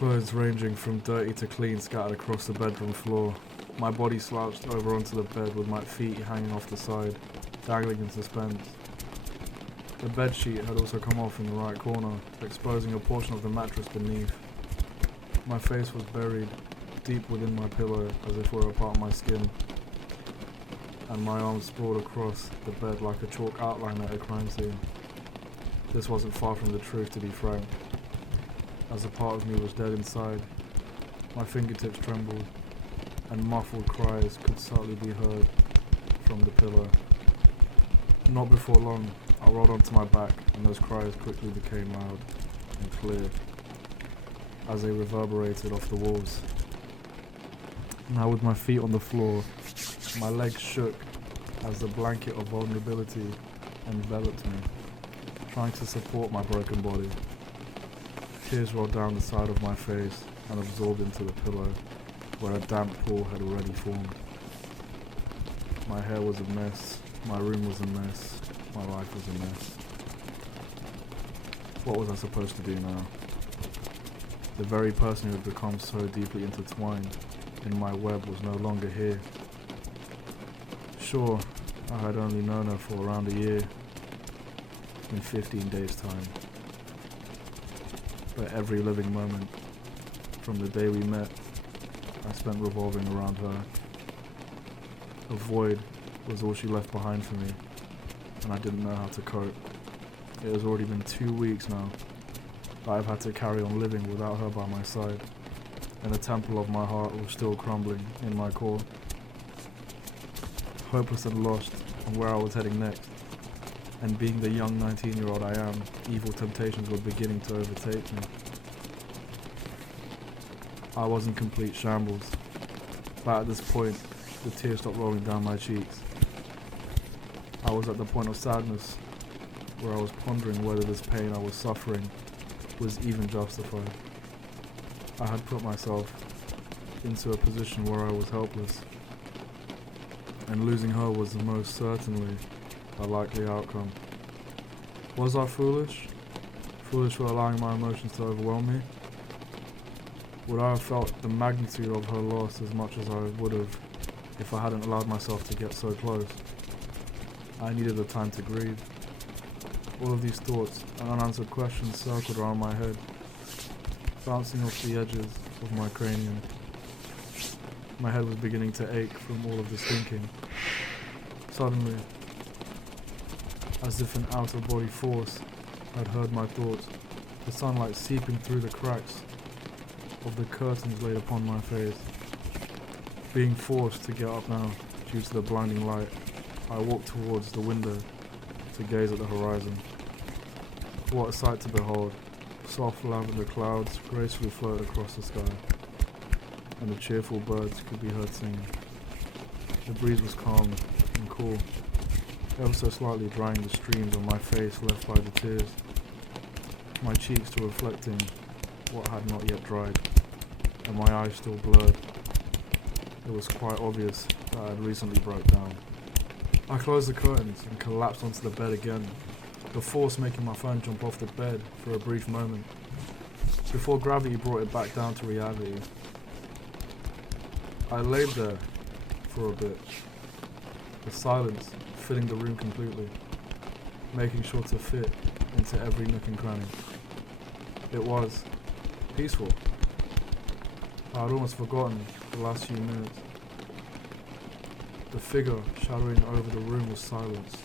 Clothes ranging from dirty to clean scattered across the bedroom floor. My body slouched over onto the bed with my feet hanging off the side, dangling in suspense. The bedsheet had also come off in the right corner, exposing a portion of the mattress beneath. My face was buried deep within my pillow as if it were a part of my skin, and my arms sprawled across the bed like a chalk outline at a crime scene. This wasn't far from the truth, to be frank, as a part of me was dead inside. My fingertips trembled, and muffled cries could subtly be heard from the pillow. Not before long, I rolled onto my back, and those cries quickly became loud and clear as they reverberated off the walls. Now with my feet on the floor, my legs shook as the blanket of vulnerability enveloped me, trying to support my broken body. Tears rolled down the side of my face and absorbed into the pillow, where a damp pool had already formed. My hair was a mess, my room was a mess, my life was a mess. What was I supposed to do now? The very person who had become so deeply intertwined in my web was no longer here. Sure, I had only known her for around a year, in 15 days' time. But every living moment, from the day we met, I spent revolving around her. A void was all she left behind for me, and I didn't know how to cope. It has already been 2 weeks now that I've had to carry on living without her by my side, and the temple of my heart was still crumbling in my core. Hopeless and lost on where I was heading next, and being the young 19-year-old I am, evil temptations were beginning to overtake me. I was in complete shambles, but at this point, the tears stopped rolling down my cheeks. I was at the point of sadness, where I was pondering whether this pain I was suffering was even justified. I had put myself into a position where I was helpless, and losing her was most certainly a likely outcome. Was I foolish? Foolish for allowing my emotions to overwhelm me? Would I have felt the magnitude of her loss as much as I would have if I hadn't allowed myself to get so close? I needed the time to grieve. All of these thoughts and unanswered questions circled around my head, bouncing off the edges of my cranium. My head was beginning to ache from all of this thinking. Suddenly, as if an out-of-body force had heard my thoughts, the sunlight seeping through the cracks of the curtains laid upon my face. Being forced to get up now due to the blinding light, I walked towards the window to gaze at the horizon. What a sight to behold! Soft lavender clouds gracefully floated across the sky, and the cheerful birds could be heard singing. The breeze was calm and cool, ever so slightly drying the streams on my face left by the tears. My cheeks were reflecting what had not yet dried, and my eyes still blurred. It was quite obvious that I had recently broke down. I closed the curtains and collapsed onto the bed again, the force making my phone jump off the bed for a brief moment, before gravity brought it back down to reality. I laid there for a bit, the silence filling the room completely, making sure to fit into every nook and cranny. It was peaceful. I had almost forgotten the last few minutes. The figure shadowing over the room was silence,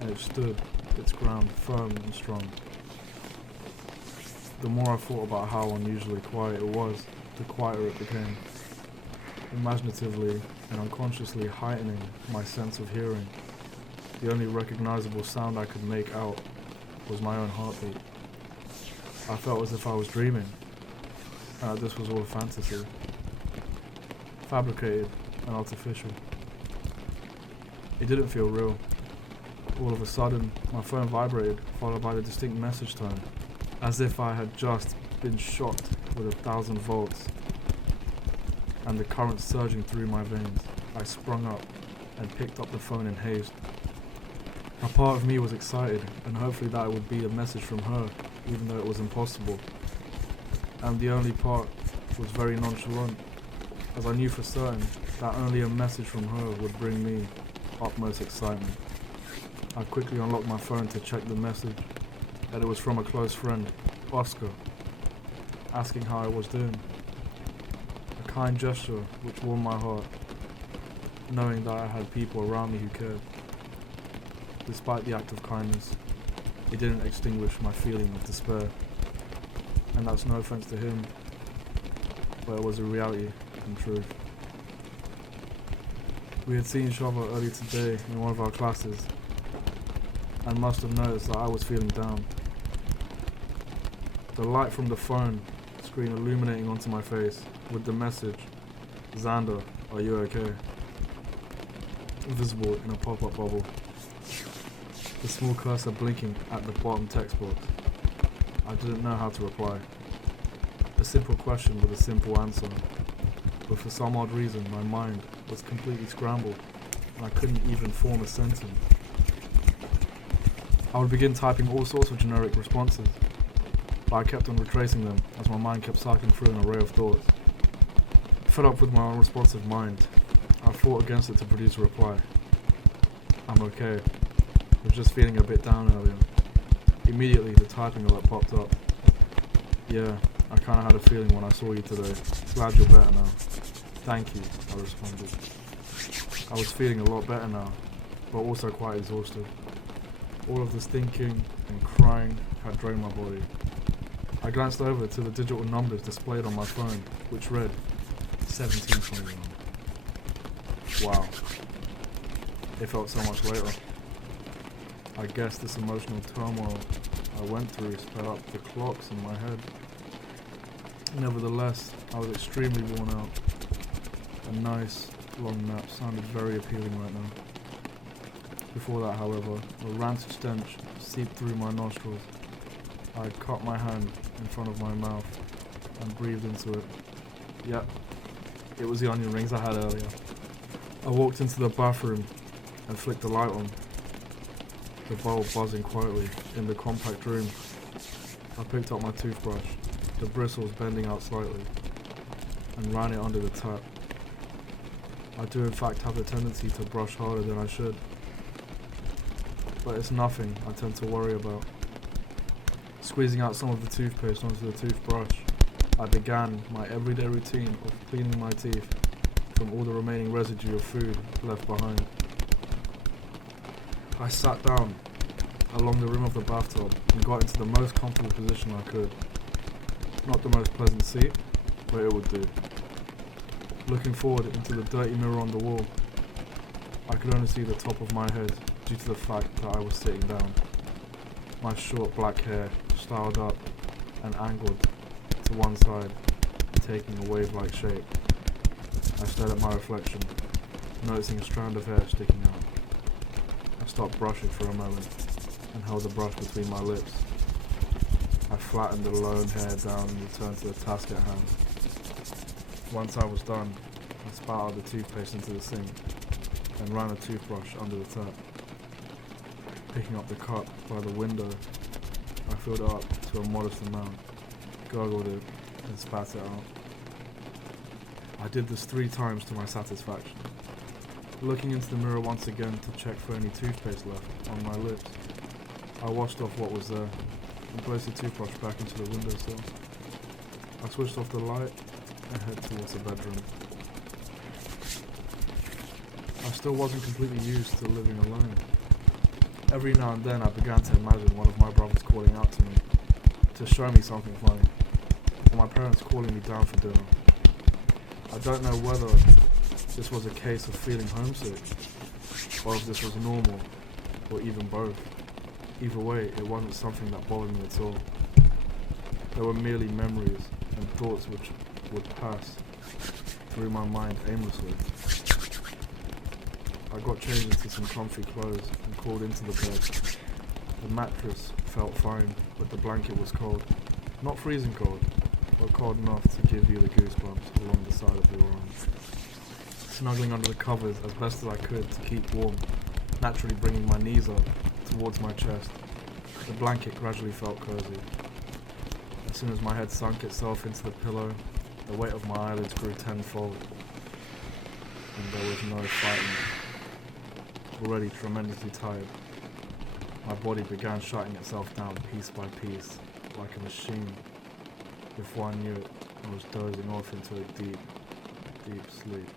and it stood its ground firm and strong. The more I thought about how unusually quiet it was, the quieter it became, imaginatively and unconsciously heightening my sense of hearing. The only recognizable sound I could make out was my own heartbeat. I felt as if I was dreaming, and that this was all a fantasy, fabricated and artificial. It didn't feel real. All of a sudden, my phone vibrated, followed by the distinct message tone, as if I had just been shot with 1,000 volts, and the current surging through my veins. I sprung up and picked up the phone in haste. A part of me was excited, and hopefully that it would be a message from her, even though it was impossible. And the only part was very nonchalant, as I knew for certain that only a message from her would bring me utmost excitement. I quickly unlocked my phone to check the message, and it was from a close friend, Oscar, asking how I was doing. A kind gesture which warmed my heart, knowing that I had people around me who cared. Despite the act of kindness, it didn't extinguish my feeling of despair. And that's no offense to him, but it was a reality and truth. We had seen each other earlier today in one of our classes, and must have noticed that I was feeling down. The light from the phone screen illuminating onto my face with the message, "Xander, are you okay?" visible in a pop-up bubble. The small cursor blinking at the bottom text box. I didn't know how to reply. A simple question with a simple answer, but for some odd reason my mind was completely scrambled and I couldn't even form a sentence. I would begin typing all sorts of generic responses, but I kept on retracing them as my mind kept cycling through an array of thoughts. Fed up with my unresponsive mind, I fought against it to produce a reply. "I'm okay. I was just feeling a bit down earlier." Immediately the typing alert popped up. "Yeah, I kinda had a feeling when I saw you today. Glad you're better now." "Thank you," I responded. I was feeling a lot better now, but also quite exhausted. All of this thinking and crying had drained my body. I glanced over to the digital numbers displayed on my phone, which read 17:21. Wow. It felt so much later. I guess this emotional turmoil I went through sped up the clocks in my head. Nevertheless, I was extremely worn out. A nice, long nap sounded very appealing right now. Before that, however, a rancid stench seeped through my nostrils. I had cut my hand in front of my mouth and breathed into it. Yep, it was the onion rings I had earlier. I walked into the bathroom and flicked the light on, the bulb buzzing quietly in the compact room. I picked up my toothbrush, the bristles bending out slightly, and ran it under the tap. I do in fact have the tendency to brush harder than I should, but it's nothing I tend to worry about. Squeezing out some of the toothpaste onto the toothbrush, I began my everyday routine of cleaning my teeth from all the remaining residue of food left behind. I sat down along the rim of the bathtub and got into the most comfortable position I could. Not the most pleasant seat, but it would do. Looking forward into the dirty mirror on the wall, I could only see the top of my head due to the fact that I was sitting down. My short black hair styled up and angled to one side, taking a wave-like shape. I stared at my reflection, noticing a strand of hair sticking out. I stopped brushing for a moment and held the brush between my lips. I flattened the lone hair down and returned to the task at hand. Once I was done, I spat out the toothpaste into the sink and ran a toothbrush under the tap. Picking up the cup by the window, I filled it up to a modest amount, gurgled it, and spat it out. I did this 3 times to my satisfaction. Looking into the mirror once again to check for any toothpaste left on my lips, I washed off what was there and placed the toothbrush back into the windowsill. I switched off the light and head towards the bedroom. I still wasn't completely used to living alone. Every now and then I began to imagine one of my brothers calling out to me to show me something funny, or my parents calling me down for dinner. I don't know whether this was a case of feeling homesick, or if this was normal, or even both. Either way, it wasn't something that bothered me at all. There were merely memories and thoughts which would pass through my mind aimlessly. I got changed into some comfy clothes and crawled into the bed. The mattress felt fine, but the blanket was cold. Not freezing cold, but cold enough to give you the goosebumps along the side of your arms. Snuggling under the covers as best as I could to keep warm, naturally bringing my knees up towards my chest, the blanket gradually felt cozy. As soon as my head sunk itself into the pillow, the weight of my eyelids grew tenfold, and there was no fighting. Already tremendously tired, my body began shutting itself down piece by piece, like a machine. Before I knew it, I was dozing off into a deep, deep sleep.